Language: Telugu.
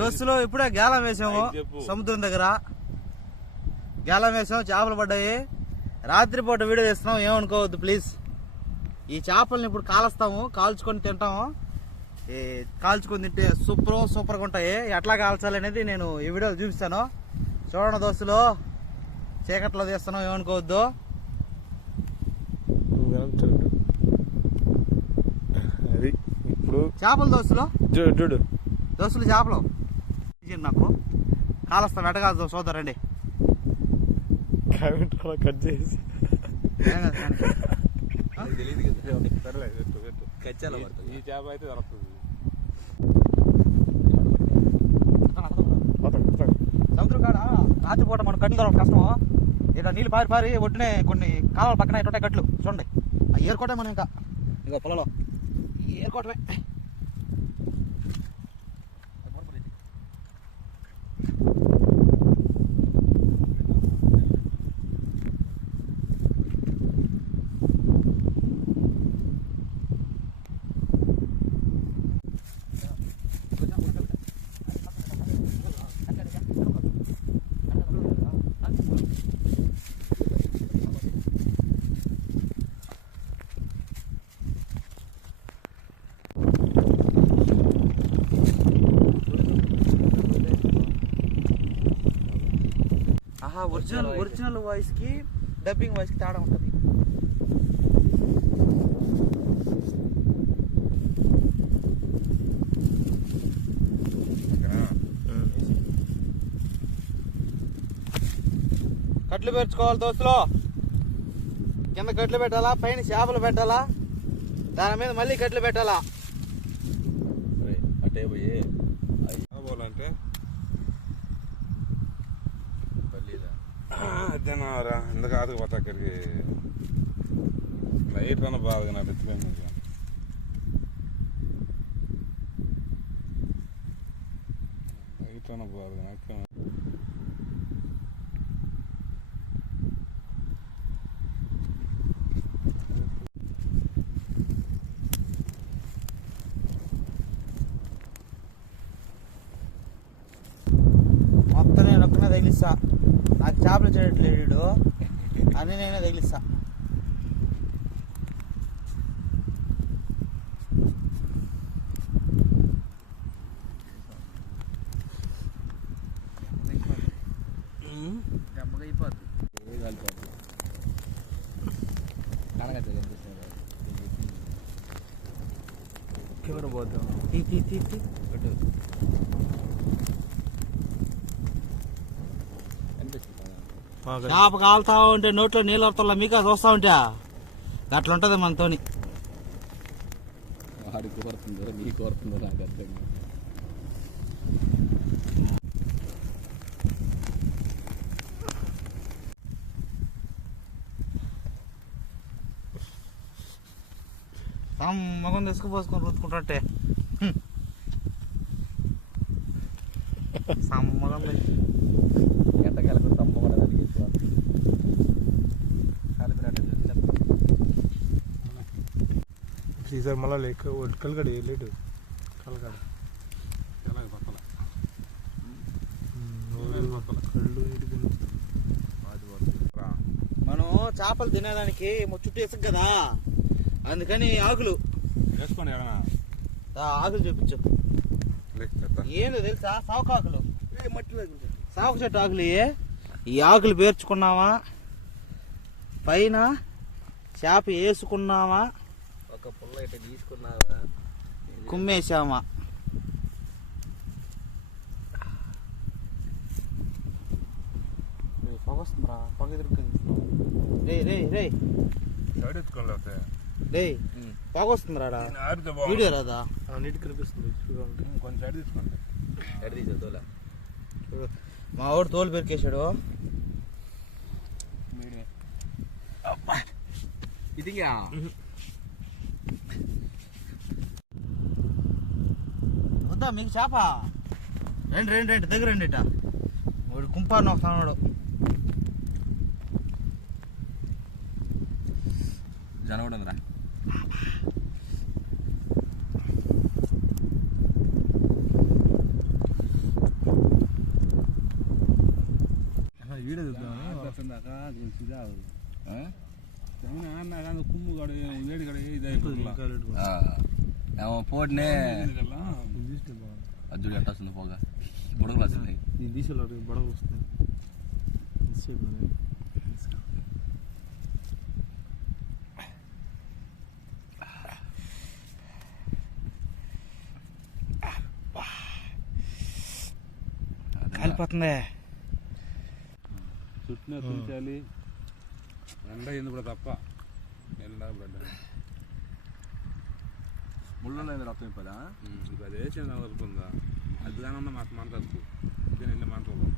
దోస్తులు ఇప్పుడే గేలం వేసాము సముద్రం దగ్గర. గేలం వేసాము, చేపలు పడ్డాయి. రాత్రిపూట వీడియో తీస్తున్నాం, ఏమనుకోవద్దు ప్లీజ్. ఈ చేపల్ని ఇప్పుడు కాలుస్తాము, కాల్చుకొని తింటాము. కాల్చుకొని తింటే సూపర్గా ఉంటాయి. ఎట్లా కాల్చాలి అనేది నేను ఈ వీడియోలో చూపిస్తాను. చూడండి దోస్తులు, చీకట్లో తీస్తున్నాం, ఏమనుకోవద్దు. ఇప్పుడు చేపలు దోస్తులు దోస్తులు చేపలు నాకు కాలుస్తాం. ఎట్టగా చూద్దారండి. కట్ చేసి ఈ చేప అయితే దొరుకుతుంది. సముద్రం కాడ రాత్రిపూట మనం కట్లు దొరకడం కష్టం. ఇలా నీళ్ళు పారి ఒడ్డునే కొన్ని కాలువల పక్కన ఇటుంటాయి కట్లు. చూడండి, ఆ ఏరుకోవటమే మనం ఇంకా పొలంలో ఏరుకోవటమే. ఒరిజినల్ వాయిస్ కి డబ్బింగ్ వాయిస్ కి తేడా ఉంటుంది. కట్లు పెంచుకోవాలి దోస్తులు. కింద కట్లు పెట్టాలా, పైన చేపలు పెట్టాలా, దాని మీద మళ్ళీ కట్లు పెట్టాలా. అటే పోయి పోవాలంటే అదేనారా ఎందుకు ఆదుకుపోతా అక్కడికి. లైట్ అన్న బాగా నా ఎత్తిపోయింది. లైట్ అన్న బాగా నాకు మొత్తం నేను ఒక్కనే తగిలిస్తా. నాకు చేపలు చేయట్లేడు అని నేనే తగిలిస్తా. కెమెరా పోతాం. చేప కాలుతా ఉంటే నోట్లో నీళ్ళు వస్తా మీకు చూస్తా ఉంటా. అట్లా ఉంటది మనతోని. మగం తీసుకుపోసుకొని రుద్దుకుంటే సమ్మగం ఎంతకాలకు సీజర్ మళ్ళీ లేక కలగడి లేటు కలగడ మనం చేపలు తినేదానికి చుట్టూ వేసుకు కదా, అందుకని ఆకులు వేసుకోండి. ఆకులు చూపించు. ఏందో తెలుసా, సావుకాకులు, సావుకు చెట్టు ఆకులు. ఈ ఆకులు పేర్చుకున్నావా, పైన చేప వేసుకున్నావా, ఒక పుల్ల ఇట్లా తీసుకున్నావా, కుమ్మేసామా. పొగొస్తుందిరా, పొగ రే పొగ వస్తుందిరా. వీడియో రాదా? నీటి కనిపిస్తుంది. కొంచెం సైడ్ తీసుకోండి. సైడ్ తీసా తోలా. మా వాడు తోలు పెరికేశాడు. ఇది వద్దా మీకు చేప? రెండు దగ్గర రండి. ఇట వాడు కుంపాన్ని వస్తున్నాడు. జనవడంరా వీడియో చూద్దాం దాకా ఇదావదు అన్నాక కుమ్ము కడ వేడి కడ ఇది పోటీనే అజ్జుడు ఎట్ట వస్తుంది పోగా బుడగలు వస్తుంది నేను తీసేవాళ్ళు బడగలు వస్తుంది కాలిపోతుంది. చుట్టూ తుంచాలి ఎండ ఎందుకు కూడా తప్ప ఎండ పడ్డ ముళ్ళలో రక్తం ఇప్పదా ఇప్పుడు అది వేసింది వదులుకుందా అది దానన్నా మాకు మంట వస్తుంది ఇదే నెల్లి మంటలు